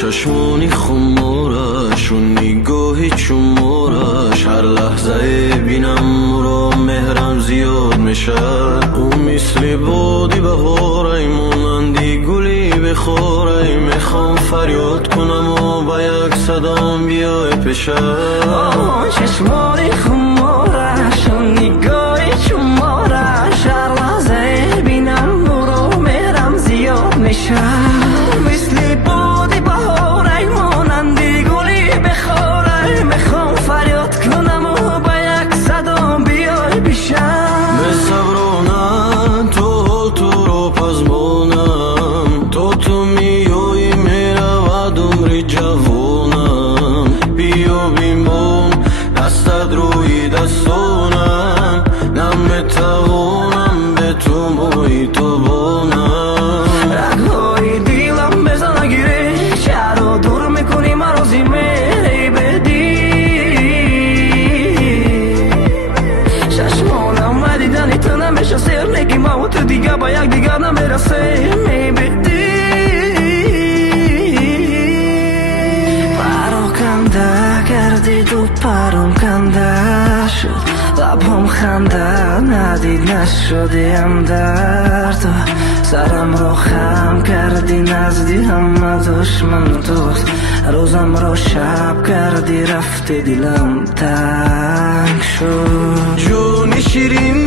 چشمانی خمارش و نگاهی چمارش، هر لحظه بینم رو مهرم زیاد میشه. او مثل بادی بهاره مانندی گلی بخوره، میخوام فریاد کنم و با یک صدام بیای پیشه. چشمانی خمارش و نگاهی چمارش، هر لحظه بینم رو مهرم زیاد میشه. مثل بادی بهاره مانندی گلی بخوره، میخوام فریاد کنم و با یک صدام بیای پیشم. به صبرانم تو رو پزمانم، تو میایی میرود عمری جوانم. بیا بیمون دستت روی دستانم، نمیتوانم به تو محیط بانم. رگهای دیلم بزن نگیری، چرا دور میکنی مرا زیمه بدی. چشمانم و دیدنی تو نمیشه سر، نگی ما و تو دیگه با یک دیگر نمیرسه میبدی. پراکنده کردی دو پرم کنده شد، لبم خنده ندید نشدیم در تو. سرم رو خم کردی نزدی همه دشمن دوست، روزم رو شب کردی رفتی دلم تنگ شد. جون شیرین